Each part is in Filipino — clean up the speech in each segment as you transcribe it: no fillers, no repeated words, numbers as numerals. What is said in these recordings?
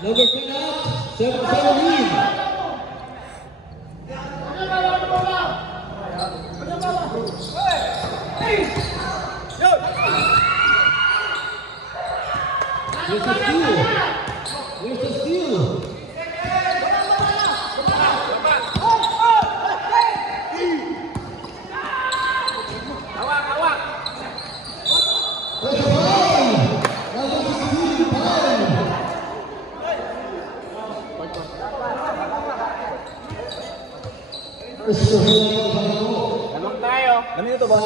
Number 10 out, 7 lead. There's a steal. There's a steal. Lamang tayo. Ano ito ba?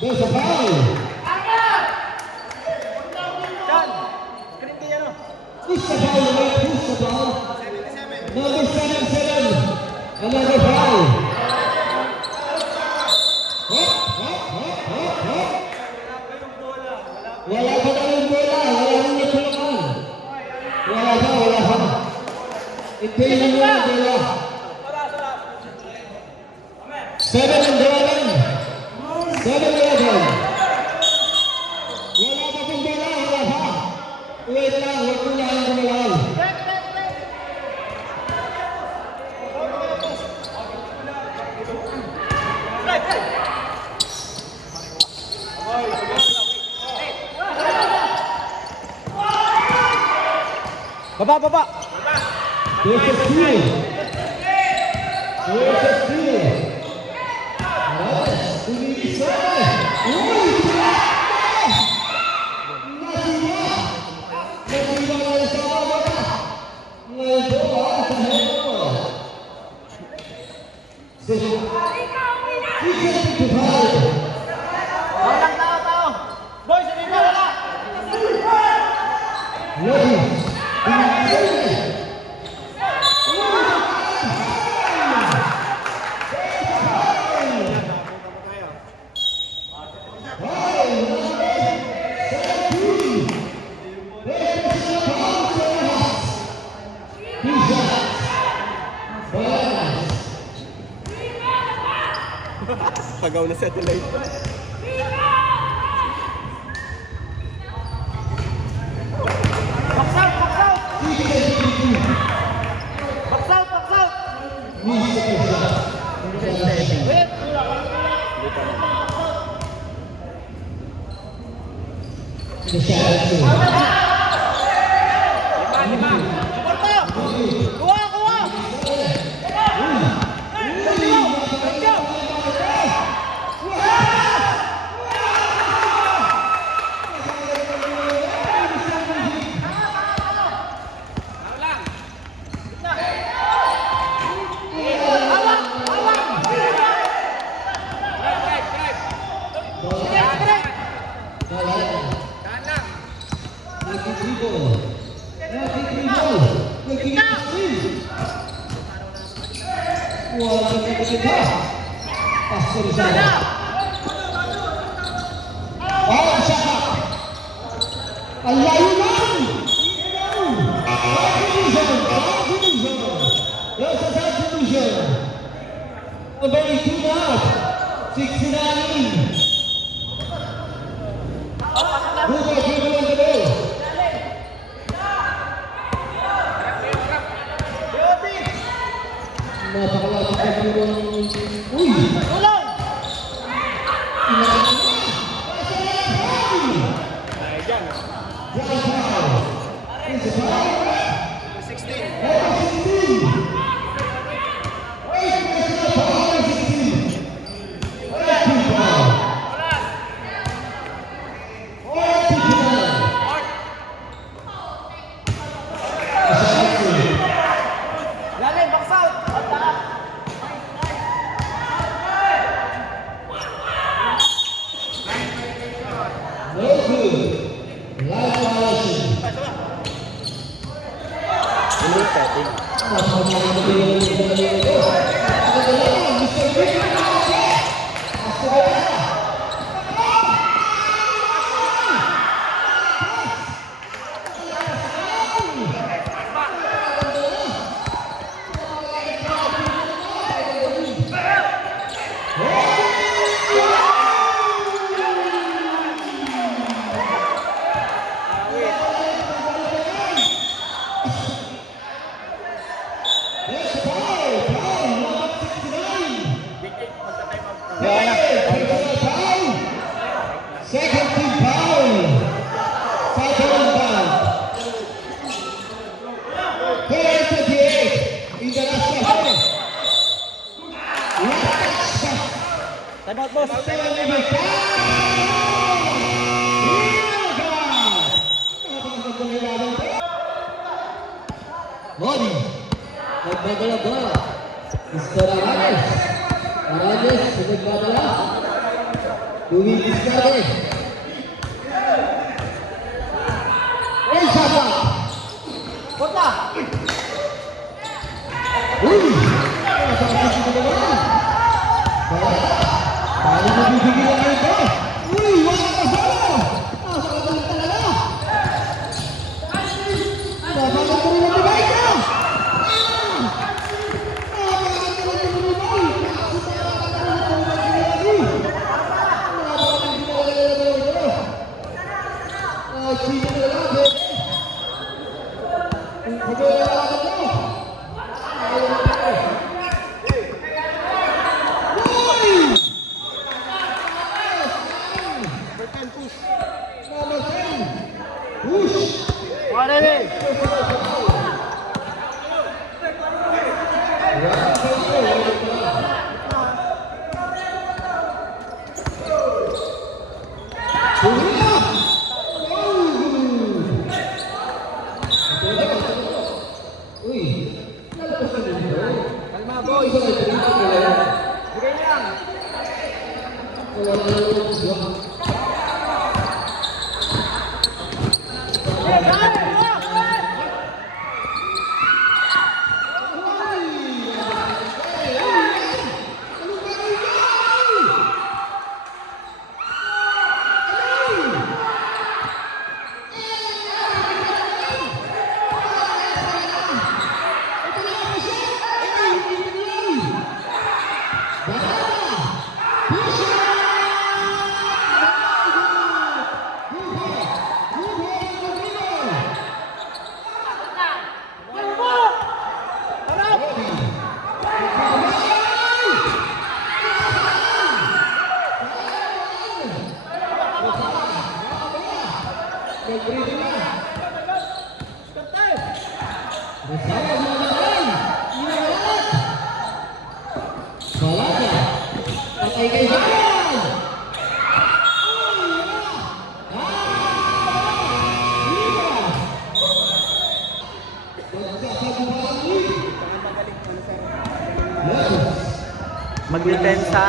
There's a foul. Push the ball away, push the ball. Number 77, another foul. Wala pa daw yung bola, wala nang natulakan. Wala pa. Itayin mo yung bola. 7-11. 7-11. Wala pa kong bola, wala pa. Wait lang, huwag ko lang gumalaw. Baba. There's a steal. There's a steal. Tao. Boys, hindi ka wala. Pagaw na satellite. Box out. Lima. Kuha. Wala na kita. Pastor sana. Oh, Saka. Ang layo lang. Yes, subdivision. Number 2 now. 69. Hugo dribble on the ball. Napakalapit na dribble. Uy! Tulong! Ay, dyan. Right foul. It's a foul. 16. Number 16. Wait, personal foul, number 16. Right two foul. Right two foul. Lalim, box out! At taas! No good. Live violation. Hindi pwede. Second team foul. Second down. 38 in the last quarter. Timeout, boss! Modi, nagdadala ba? Mr. Aranes. Aranes, nagdadala. Tuwing diskarte. El Saka. Kota! Uy! Nakakasip na naman. Paano mo bibigyan ng ito? Uy! Wala ka sala! Nakakagaling talaga! Nakakagaling ko rin ang tibay ka! Push! Ready! Uy! Lalabas ka dito. Kalma, boys! Isa kayo dito kaya. Bigay niya lang! Wala na lang yung block. Nag-breathing na. Masaya mga naman. Inalat. Balata. Patay kay Hayan. Magdepensa!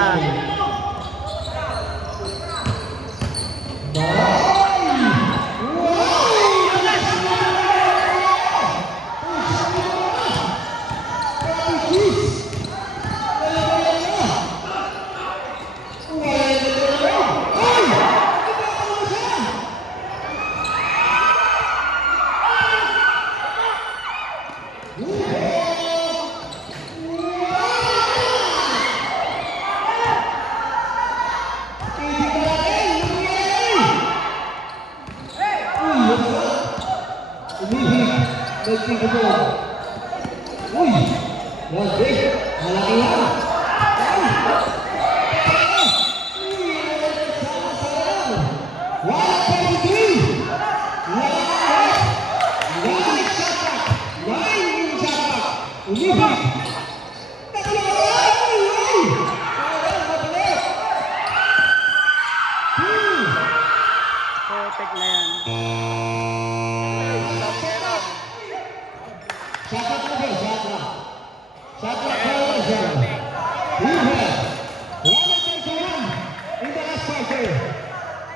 Perfect na yan.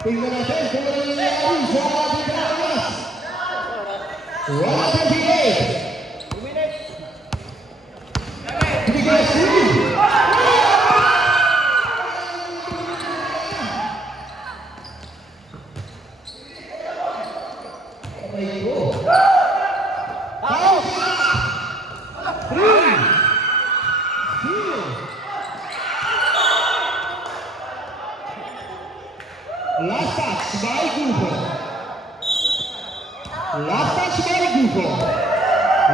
Tingnan natin kung ano nangyayari sa ating Pilipinas. 128. 2 minutes. Last touch by Gufo. Last touch by Gufo.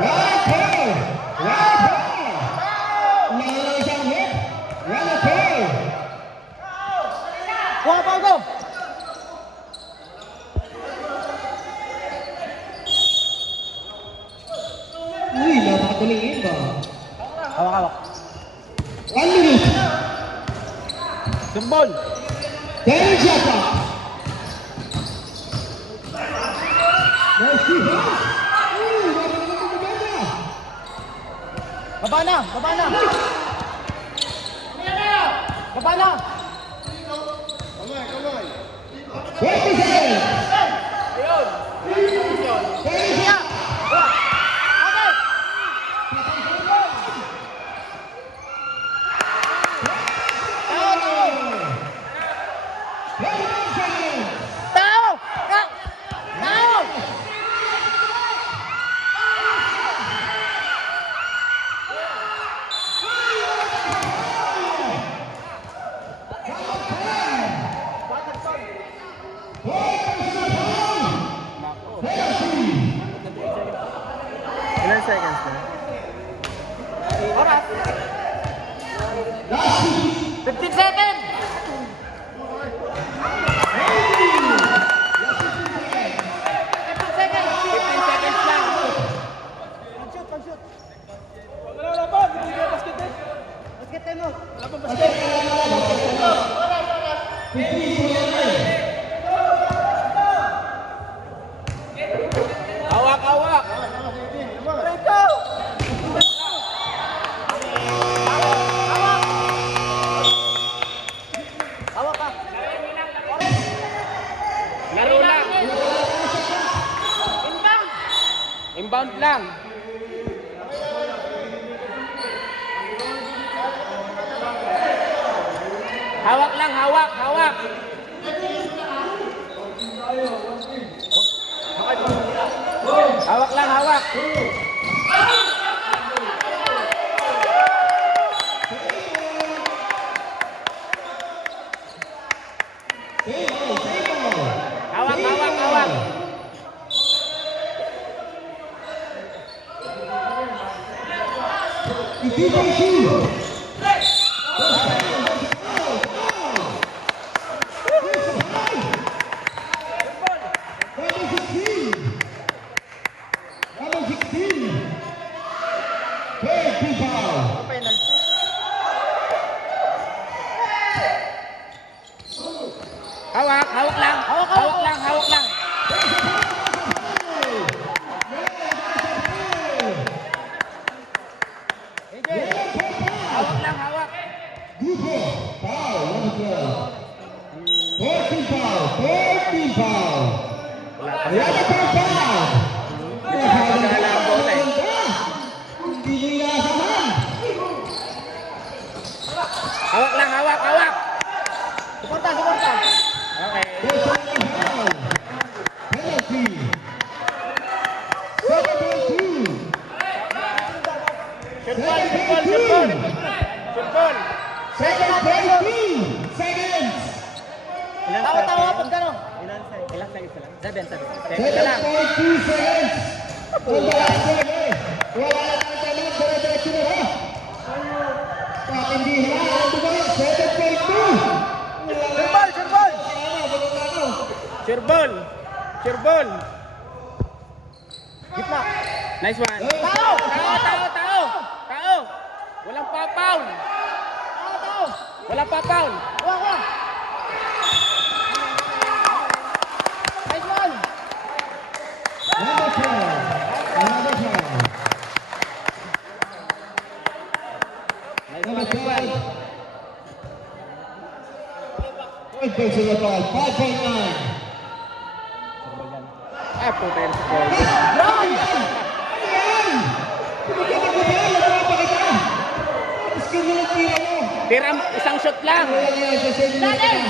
Right there. Right there. Lalo isang hit. Right there. Kuha pa go. Uy, napakatalingin ba? Hawak. 1 minute. Sumbol. Terry Jata. Nice defense. Uy, napakatalingin. Baba na. Baba na. 20 seconds. Ayun. Terry Kaya. Jata. Okay. Tao! Tao! Ilan seconds na? Oras. 15 seconds! 15 seconds lang. Pag-shoot. Basket mo. Hawak. Rico! Hawak ka. Laro lang. Inbound lang. Hawak lang, hawak. Hawak lang, hawak. Hawak. Hawak lang. Hawak lang. Hawak lang, hawak. Hawak lang, hawak. Suporta. Okay. Shoot ball. Second play, 2 seconds. Tawa-tawa pag gano'n. Ilang seconds lang? 7 seconds. Second play, 2 seconds. On the last play. Wala na tayong tanong. Dire-diretso na ha. Patindihan. Ano ba yun? Second play, 2. Sure ball. Gitna. Nice one. Tao! Tao. Walang pa-foul. Tao! Walang pa-foul. Kuha. Nice one! Number 12. Number 12. Nice Number one. 12. Point goes to the ball. 5.9. Ah, puta yun sa ball. Yan! Pumikita ko ba? Nagpapa kita. Skin mo ng tira mo. Tira mo, isang shot lang. Wala yan sa skin mo. Ilalim!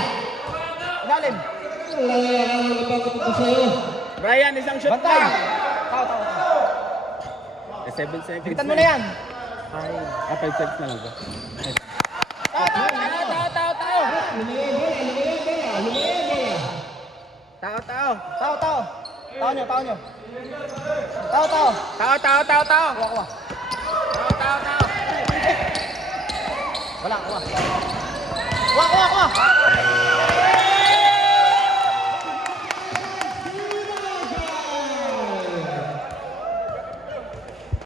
Wala yan. Ang nagpapakot ko sa'yo. Brian, isang shot Bantay! lang. Tao. 7 seconds. Bitan mo na yan! 5 seconds na lang ba? Tao! Lumayan ba? Lumayan ba? Tao. Tao nyo. Kuha. Tao. Wala, kuha. Kuha!